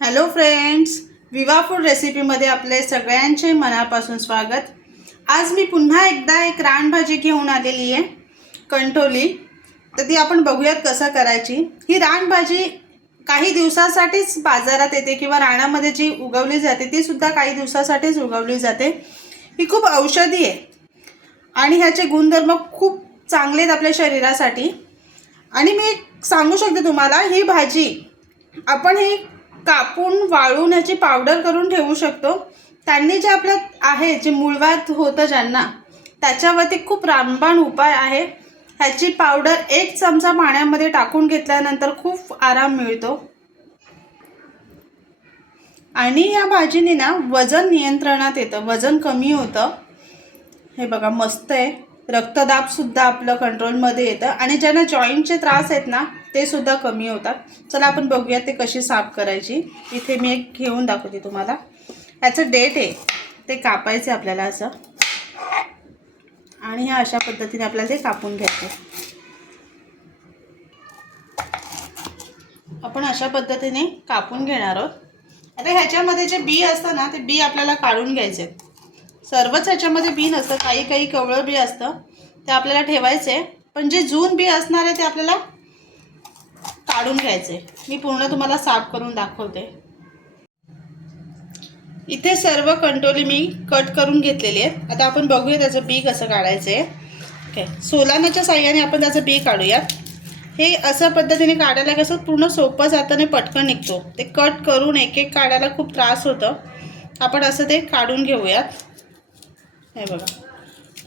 Hello friends Viva food रेसिपीमध्ये आपले सगळ्यांचे मनापासून स्वागत. आज मी पुन्हा एकदा एक रानभाजी घेऊन आलेली आहे कंटोली. तर ती आपण बघूयात कसं करायची. ही रानभाजी काही दिवसासाठीच बाजारात येते किंवा रानामध्ये जी उगवली जाते ती सुद्धा काही दिवसासाठीच उगवली जाते. ही खूप औषधी आहे. आणि ह्याचे गुणधर्म खूप चांगले आहेत आपल्या शरीरासाठी. आणि मी एक सांगू शकते तुम्हाला ही भाजी आपण ही कापून वाळून ह्याची पावडर करून ठेवू शकतो. त्यांनी जे आपल्या आहे जे मुळव्यात होतं ज्यांना त्याच्यावरती खूप रामबाण उपाय आहे. ह्याची पावडर एक चमचा पाण्यामध्ये टाकून घेतल्यानंतर खूप आराम मिळतो. आणि या भाजीने ना वजन नियंत्रणात येतं. वजन कमी होतं. हे बघा मस्त आहे. रक्तदाबसुद्धा आपलं कंट्रोलमध्ये येतं. आणि ज्यांना जॉईंटचे त्रास आहेत ना ते सुद्धा कमी होतात. चला आपण बघूया ते कशी साफ करायची. इथे मी एक घेऊन दाखवते तुम्हाला. याचं डेट आहे. ते कापायचे आपल्याला असं. आणि ह्या अशा पद्धतीने आपल्याला ते कापून घ्यायचं आपण अशा पद्धतीने कापून घेणार आहोत. आता ह्याच्यामध्ये जे बी असतं ना ते बी आपल्याला काढून घ्यायचे सर्वच ह्याच्यामध्ये बी नसतं. काही काही कवळं बी असतं ते आपल्याला ठेवायचे पण जे जून बी असणार आहे ते आपल्याला काढून घ्यायचे मी पूर्ण तुम्हाला साफ करून दाखवते. इथे सर्व कंटोली मी कट करून घेतलेली आहेत. आता आपण बघूया त्याचं बी कसं काढायचं आहे ओके सोलानाच्या साह्याने आपण त्याचं बी काढूयात. हे असं पद्धतीने काढायला कसं पूर्ण सोपं जातं आणि पटकन निघतो. ते कट करून एक एक काढायला खूप त्रास होतं. आपण असं ते काढून घेऊयात. हे बघा.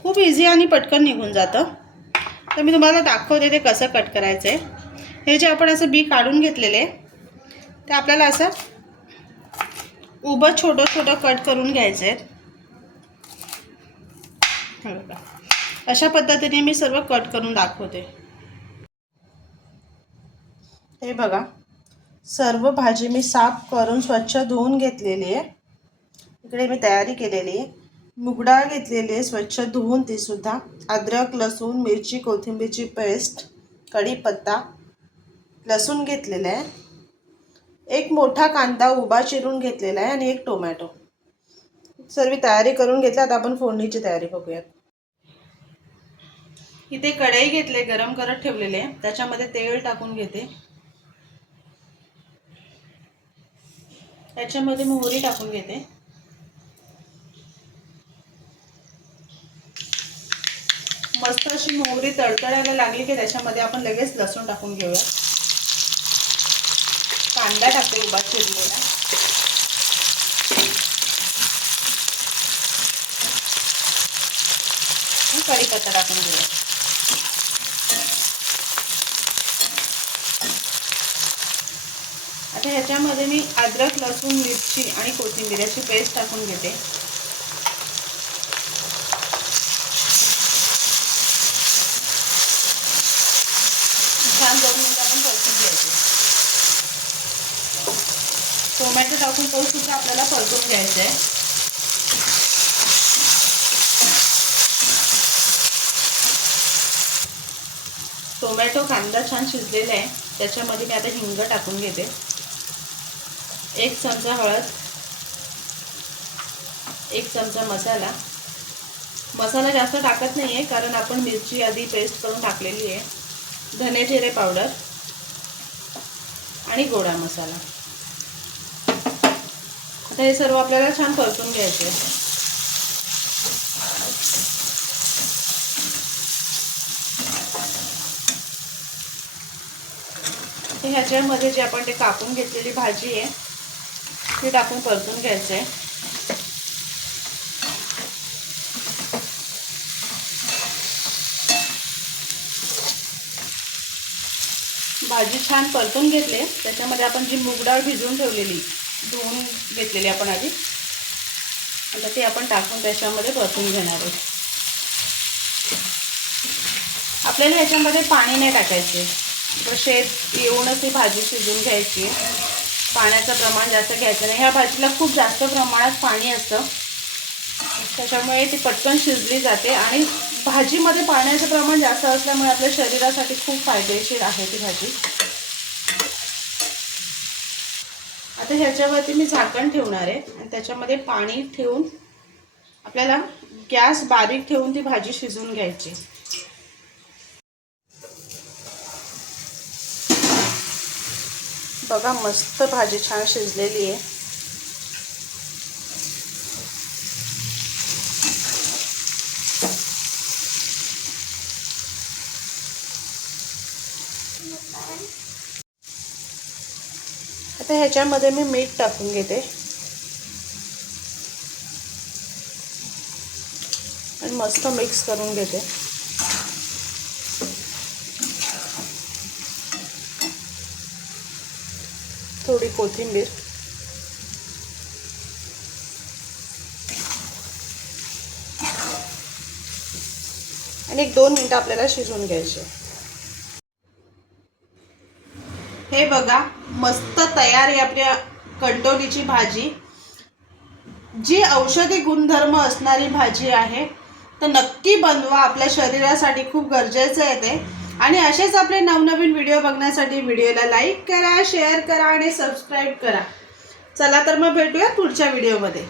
खूप इझी आणि पटकन निघून जातं. तर मी तुम्हाला दाखवते ते कसं कट करायचं आहे हे जे आपण असं बी काढून घेतलेले ते आपल्याला असं उभं छोटं छोटं कट करून घ्यायचं आहे हे बघा. अशा पद्धतीने मी सर्व कट करून दाखवते. हे बघा. सर्व भाजी मी साफ करून स्वच्छ धुवून घेतलेली आहे. इकडे मी तयारी केलेली आहे. मुगडाळ घेतलेले स्वच्छ धुवून ते सुद्धा अद्रक लसूण मिरची कोथिंबीरची पेस्ट कढीपत्ता लसूण घेतलेलं आहे. एक मोठा कांदा उभा चिरून घेतलेला आहे आणि एक टोमॅटो. सर्व तयारी करून घेतली आता आपण फोडणीची तयारी बघूयात. इथे कढई घेतले गरम करत ठेवलेले त्याच्यामध्ये तेल टाकून घेते. त्याच्यामध्ये मोहरी टाकून घेते. मस्त अशी मोहरी तडतडायला लागली की त्याच्यामध्ये आपण लगेच लसूण टाकून घेऊया. कांदा टाकते उभा चिरलेला. कढीपत्ता टाकून घेऊया. आता ह्याच्यामध्ये मी अद्रक लसूण मिरची आणि कोथिंबीर याची पेस्ट टाकून घेते छान दोन मिनिटं आपण परतून घ्यायचे टोमॅटो टाकून तो सुद्धा आपल्याला परतून घ्यायचा आहे. टोमॅटो कांदा छान शिजलेला आहे. त्याच्यामध्ये मी आता हिंग टाकून घेते. एक चमचा हळद एक चमचा मसाला. मसाला जास्त टाकत नाही आहे कारण आपण मिरची आधी पेस्ट करून टाकलेली आहे. धने जिरे पावडर आणि गोडा मसाला. आता हे सर्व आपल्याला छान परतून घ्यायचे. तर ह्याच्यामध्ये जे आपण ते कापून घेतलेली भाजी आहे ती टाकून परतून घ्यायचं आहे भाजी छान परतून घेतली त्याच्यामध्ये आपण जी मूगडाळ भिजवून ठेवलेली धुवून घेतलेली आपण आधी. आता ती आपण टाकून त्याच्यामध्ये परतून घेणार आहोत. आपल्याला ह्याच्यामध्ये पाणी नाही टाकायचे. शेत येऊनच ही भाजी शिजून घ्यायची. पाण्याचं प्रमाण जास्त घ्यायचं नाही. ह्या भाजीला खूप जास्त प्रमाणात पाणी असतं. त्याच्यामुळे ती पटकन शिजली जाते आणि भाजीमध्ये पाण्याचं प्रमाण जास्त असल्यामुळे आपल्या शरीरासाठी खूप फायदेशीर आहे ती भाजी. आता ह्याच्यावरती मी झाकण ठेवणार आहे आणि त्याच्यामध्ये पाणी ठेवून आपल्याला गॅस बारीक ठेवून ती भाजी शिजवून घ्यायची. बघा मस्त भाजी छान शिजलेली आहे. आता ह्याच्यामध्ये मी मीठ टाकून घेते. आणि मस्त मिक्स करून घेते. थोडी कोथिंबीर. आणि एक दोन मिनटं आपल्याला शिजवून घ्यायचे हे बघा मस्त तयार आहे आपल्या कंटोलीची भाजी. जी औषधी गुणधर्म असणारी भाजी आहे तर नक्की बनवा. आपल्या शरीरासाठी खूप गरजेचं आहे ते. आणि असेच आपले नवनवीन व्हिडिओ बघण्यासाठी व्हिडिओला लाईक करा शेअर करा आणि सबस्क्राईब करा. चला तर मग भेटूया पुढच्या व्हिडिओमध्ये.